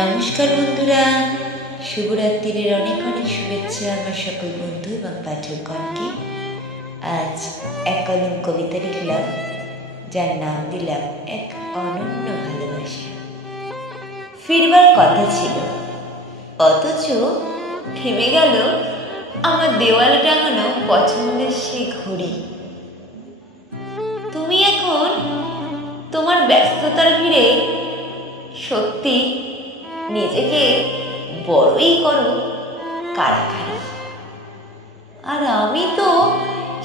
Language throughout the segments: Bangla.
নমস্কার বন্ধুরা, শুভরাত্রির অনেক অনেক শুভেচ্ছা আমার সকল বন্ধু এবং পাঠকগণকে। আজ এক কলম কবিতা লিখলাম, যার নাম দিলাম এক অনন্য ভালোবাসা। ফিরবার কথা ছিল, অথচ থেমে গেল আমার দেওয়ালে টাঙানো পছন্দের সে ঘড়ি। তুমি এখন তোমার ব্যস্ততার ভিড়ে সত্যি নিজেকে বড়ই করো কারাকারি, আর আমি তো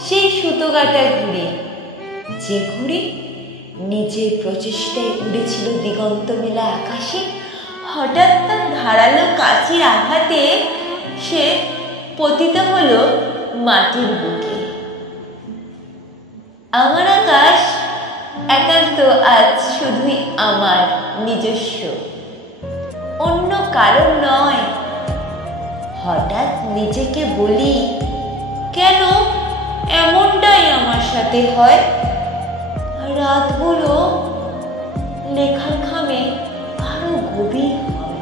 সেই সুতো কাটা ঘুড়ি, যে ঘুড়ি নিজের প্রচেষ্টায় উড়েছিল দিগন্ত মেলা আকাশে। হঠাৎ তার ধারালো কাঁচির আঘাতে সে পতিত হলো মাটির বুকে। আমার আকাশ একান্ত আজ শুধুই আমার নিজস্ব, অন্য কারণ নয়। হঠাৎ নিজেকে বলি, কেন এমনটাই আমার সাথে হয়? রাতগুলো লেখার খামে আরো গভীর হয়,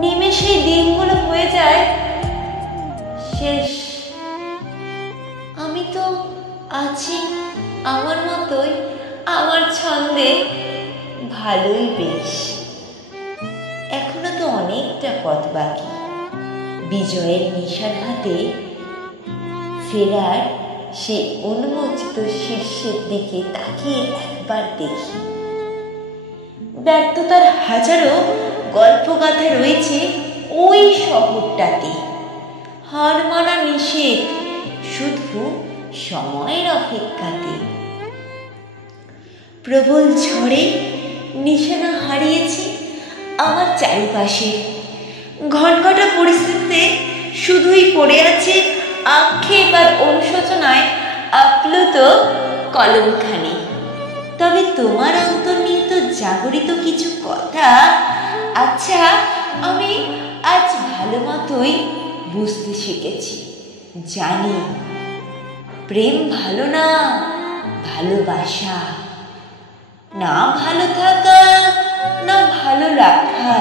নিমেষে দিনগুলো হয়ে যায় শেষ। আমি তো আছি আমার মতোই, আমার ছন্দে, ভালোই বেশ। এখনো তো অনেকটা পথ বাকি, বিজয়ের নিশান হাতে ফেরার সে উন্মোচিত শীর্ষের দিকে তাকিয়ে একবার দেখি। ব্যর্থতার হাজারো গল্পগাথা রয়েছে ওই শহরটাতে। হার মানা নিষেধ, শুধু সময়ের অপেক্ষাতে। প্রবল ঝড়ে নিশানা হারিয়েছি আমার চারিপাশে। ঘনঘটা পরিস্থিতিতে শুধুই পড়ে আছে আক্ষেপ আর অনুশোচনায় আপ্লুত কলমখানি। তবে তোমার অন্তর্নিহিত জাগরিত কিছু কথা, আচ্ছা, আমি আজ ভালো মতোই বুঝতে শিখেছি। জানি প্রেম ভালো না, ভালোবাসা না, ভালো থাকা না ভালো রাখা,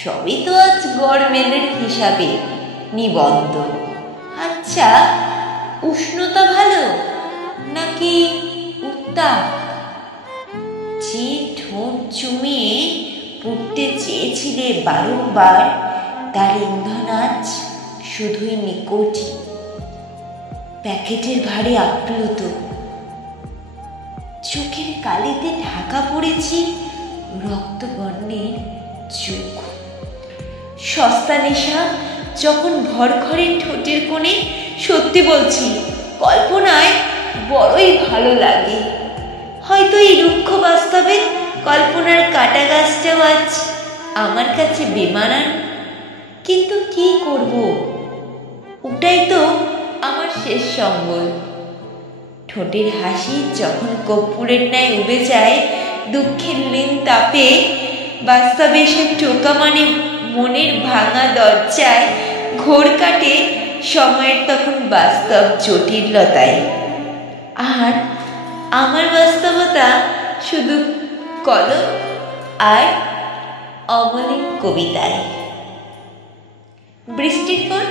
সবই তো আজ গড়মেলের হিসাবে নিবন্ধন। আচ্ছা, উষ্ণতা ভালো নাকি উত্তাপ? যে ঠোঁট চুমিয়ে পুড়তে চেয়েছিলে বারংবার, তার ইন্ধন আজ শুধুই নিকোটিন, প্যাকেটের ভারে আপ্লুত। চোখের কালিতে ঢাকা পড়েছি রক্তবর্ণের চোখ। সস্তা নেশা যখন ভরঘরে ঠোঁটের কোণে, সত্যি বলছি কল্পনায় বড়ই ভালো লাগে। হয়তো এই রুক্ষ বাস্তবে কল্পনার কাটা গাছটাও আজ আমার কাছে বেমানান, কিন্তু কি করব, ওটাই তো আমার শেষ সম্বল। ঠোঁটের হাসি যখন কর্পূরের ন্যায় উবে যায় দুঃখের লীন তাপে, বাস্তবে সে টোকা মানে মনের ভাঙা দরজায় ঘোর কাটে সময়ের তখন বাস্তব জটিলতায়। আর আমার বাস্তবতা শুধু কলম আর অমলিন কবিতায়। বৃষ্টির পর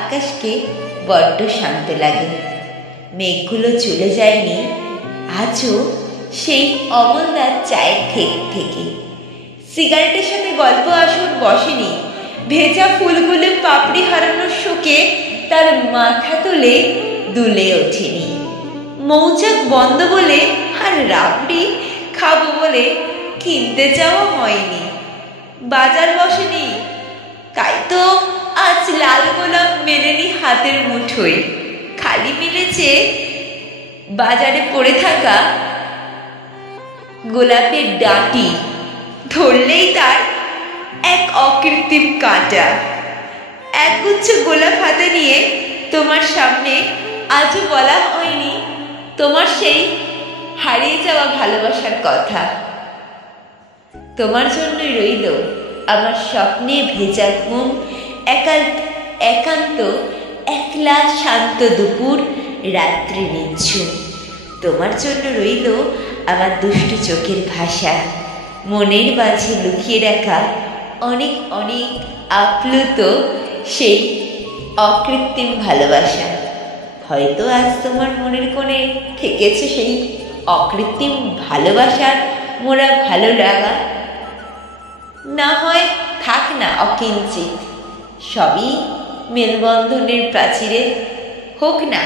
আকাশকে বড্ড শান্ত লাগে। মেঘগুলো চলে যায়নি আজও সেই অমলদার চায়ের ঠেক থেকে। সিগারেটের সাথে গল্প আসর বসেনি। ভেজা ফুলগুলো পাপড়ি হারানোর শোকে তার মাথা তুলে দুলে ওঠেনি। মৌচাক বন্ধ বলে আর রাবড়ি খাবো বলে কিনতে যাওয়া হয়নি। বাজার বসেনি, তাই তো আজ লাল গোলাপ মেলেনি হাতের মুঠোয়। খালি মিলেছে বাজারে পড়ে থাকা গোলাপের ডাঁটি, ধরলেই তার এক অকৃত্রিম কাঁটা। একগুচ্ছ গোলাপ হাতে নিয়ে তোমার সামনে আজও বলা হয়নি তোমার সেই হারিয়ে যাওয়া ভালোবাসার কথা। তোমার জন্যই রইল আমার স্বপ্নে ভেজা ঘুম, একান্ত একলা শান্ত দুপুর, রাত্রি নিঝুম। তোমার জন্য রইল আমার দুষ্টু চোখের ভাষা, মনের মাঝে লুকিয়ে রাখা অনেক অনেক আপ্লুত সেই অকৃত্রিম ভালোবাসা। হয়তো আজ তোমার মনের কোণে থেকেছে সেই অকৃত্রিম ভালোবাসার মোরা ভালো লাগা। না হয় থাক না অকিঞ্চিত, সবই মেলবন্ধনের প্রাচীরে হোক না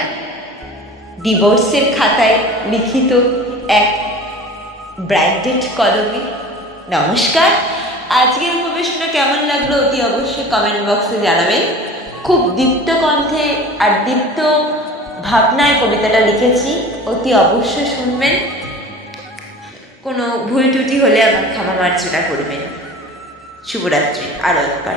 ডিভোর্সের খাতায় লিখিত এক ব্র্যান্ডেড কলমে। নমস্কার, আজকের উপবেশনা কেমন লাগলো অতি অবশ্যই কমেন্ট বক্সে জানাবেন। খুব দীপ্ত কণ্ঠে আর দীপ্ত ভাবনায় কবিতাটা লিখেছি, অতি অবশ্যই শুনবেন। কোনো ভুল ত্রুটি হলে আমার ক্ষমা মার্জনা করবেন। শুভরাত্রি আরও একবার।